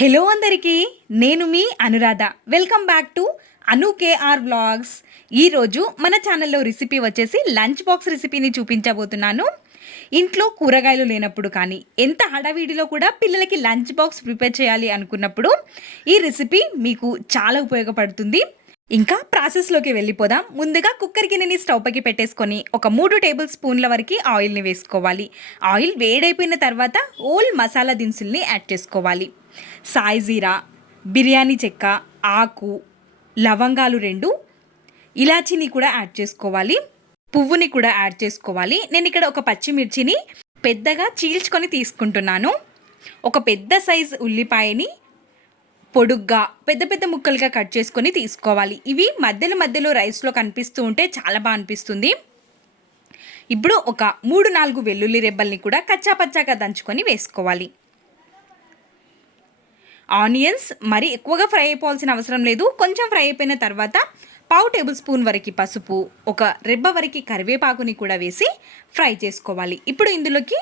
Hello అందరికీ నేను మీ Anuradha. Welcome back to Anu KR blogs ఈరోజు మన ఛానల్లో రెసిపీ వచ్చేసి లంచ్ బాక్స్ రెసిపీని చూపించబోతున్నాను. ఇంట్లో కూరగాయలు లేనప్పుడు కానీ ఎంత హడావిడిలో కూడా పిల్లలకి లంచ్ బాక్స్ ప్రిపేర్ చేయాలి అనుకున్నప్పుడు ఈ రెసిపీ మీకు చాలా ఉపయోగపడుతుంది. ఇంకా ప్రాసెస్లోకి వెళ్ళిపోదాం. ముందుగా కుక్కర్ గిన్నెని స్టవ్ పైకి పెట్టేసుకొని ఒక మూడు టేబుల్ స్పూన్ల వరకు ఆయిల్ని వేసుకోవాలి. ఆయిల్ వేడైపోయిన తర్వాత ఓల్ మసాలా దినుసుల్ని యాడ్ చేసుకోవాలి. సాయి జీరా బిర్యానీ చెక్క ఆకు లవంగాలు రెండు. ఇలాచీని కూడా యాడ్ చేసుకోవాలి. పువ్వుని కూడా యాడ్ చేసుకోవాలి. నేను ఇక్కడ ఒక పచ్చిమిర్చిని పెద్దగా చీల్చుకొని తీసుకుంటున్నాను. ఒక పెద్ద సైజ్ ఉల్లిపాయని పొడుగ్గా పెద్ద పెద్ద ముక్కలుగా కట్ చేసుకొని తీసుకోవాలి. ఇవి మధ్యలో మధ్యలో రైస్లో కనిపిస్తూ ఉంటే చాలా బాగా అనిపిస్తుంది. ఇప్పుడు ఒక మూడు నాలుగు వెల్లుల్లి రెబ్బల్ని కూడా కచ్చాపచ్చాగా దంచుకొని వేసుకోవాలి. ఆనియన్స్ మరి ఎక్కువగా ఫ్రై అయిపోవాల్సిన అవసరం లేదు. కొంచెం ఫ్రై అయిపోయిన తర్వాత పావు టేబుల్ స్పూన్ వరకు పసుపు ఒక రెబ్బ వరకు కరివేపాకుని కూడా వేసి ఫ్రై చేసుకోవాలి. ఇప్పుడు ఇందులోకి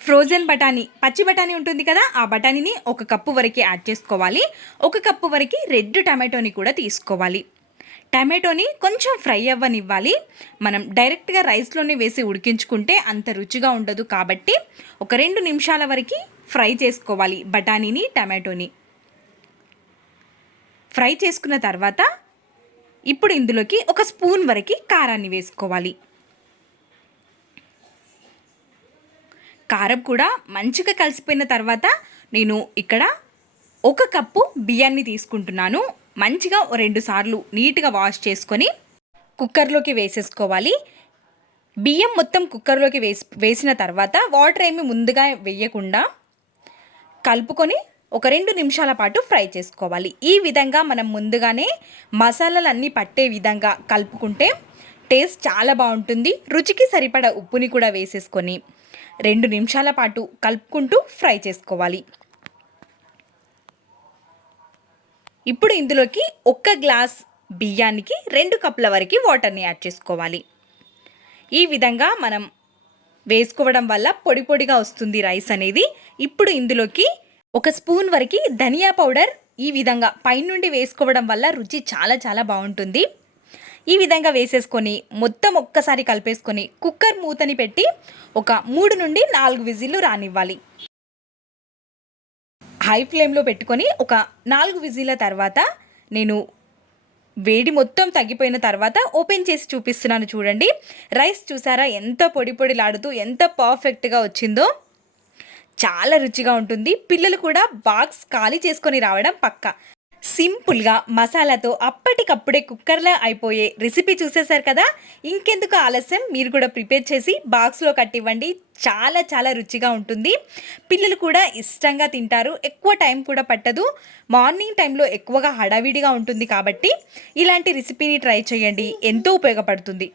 ఫ్రోజన్ బఠానీ పచ్చి బఠానీ ఉంటుంది కదా ఆ బఠానీని ఒక కప్పు వరకు యాడ్ చేసుకోవాలి. ఒక కప్పు వరకు రెడ్ టమాటోని కూడా తీసుకోవాలి. టమాటోని కొంచెం ఫ్రై అవ్వనివ్వాలి. మనం డైరెక్ట్గా రైస్లోనే వేసి ఉడికించుకుంటే అంత రుచిగా ఉండదు కాబట్టి ఒక రెండు నిమిషాల వరకు ఫ్రై చేసుకోవాలి బఠానీని టమాటోని. ఫ్రై చేసుకున్న తర్వాత ఇప్పుడు ఇందులోకి ఒక స్పూన్ వరకు కారాన్ని వేసుకోవాలి. కారం కూడా మంచిగా కలిసిపోయిన తర్వాత నేను ఇక్కడ ఒక కప్పు బియ్యాన్ని తీసుకుంటున్నాను. మంచిగా రెండు సార్లు నీట్గా వాష్ చేసుకొని కుక్కర్లోకి వేసేసుకోవాలి. బియ్యం మొత్తం కుక్కర్లోకి వేసి వేసిన తర్వాత వాటర్ ఏమి ముందుగా వేయకుండా కలుపుకొని ఒక రెండు నిమిషాల పాటు ఫ్రై చేసుకోవాలి. ఈ విధంగా మనం ముందుగానే మసాలాలన్నీ పట్టే విధంగా కలుపుకుంటే టేస్ట్ చాలా బాగుంటుంది. రుచికి సరిపడ ఉప్పుని కూడా వేసేసుకొని రెండు నిమిషాల పాటు కలుపుకుంటూ ఫ్రై చేసుకోవాలి. ఇప్పుడు ఇందులోకి ఒక్క గ్లాస్ బియ్యానికి రెండు కప్పుల వరకు వాటర్ని యాడ్ చేసుకోవాలి. ఈ విధంగా మనం వేసుకోవడం వల్ల పొడి పొడిగా వస్తుంది రైస్ అనేది. ఇప్పుడు ఇందులోకి ఒక స్పూన్ వరకు ధనియా పౌడర్ ఈ విధంగా పైనుండి వేసుకోవడం వల్ల రుచి చాలా చాలా బాగుంటుంది. ఈ విధంగా వేసేసుకొని మొత్తం ఒక్కసారి కలిపేసుకొని కుక్కర్ మూతని పెట్టి ఒక మూడు నుండి నాలుగు విజిల్లు రానివ్వాలి. హై ఫ్లేమ్లో పెట్టుకొని ఒక నాలుగు విజిల్ల తర్వాత నేను వేడి మొత్తం తగ్గిపోయిన తర్వాత ఓపెన్ చేసి చూపిస్తున్నాను చూడండి. రైస్ చూసారా? ఎంత పొడి పొడిలాడుతూ ఎంత పర్ఫెక్ట్గా వచ్చిందో. చాలా రుచిగా ఉంటుంది. పిల్లలు కూడా బాక్స్ ఖాళీ చేసుకొని రావడం పక్క. సింపుల్గా మసాలాతో అప్పటికప్పుడే కుక్కర్లో అయిపోయే రెసిపీ చూసేశారు కదా? ఇంకెందుకు ఆలస్యం? మీరు కూడా ప్రిపేర్ చేసి బాక్స్లో కట్టివ్వండి. చాలా చాలా రుచిగా ఉంటుంది. పిల్లలు కూడా ఇష్టంగా తింటారు. ఎక్కువ టైం కూడా పట్టదు. మార్నింగ్ టైంలో ఎక్కువగా హడావిడిగా ఉంటుంది కాబట్టి ఇలాంటి రెసిపీని ట్రై చేయండి. ఎంతో ఉపయోగపడుతుంది.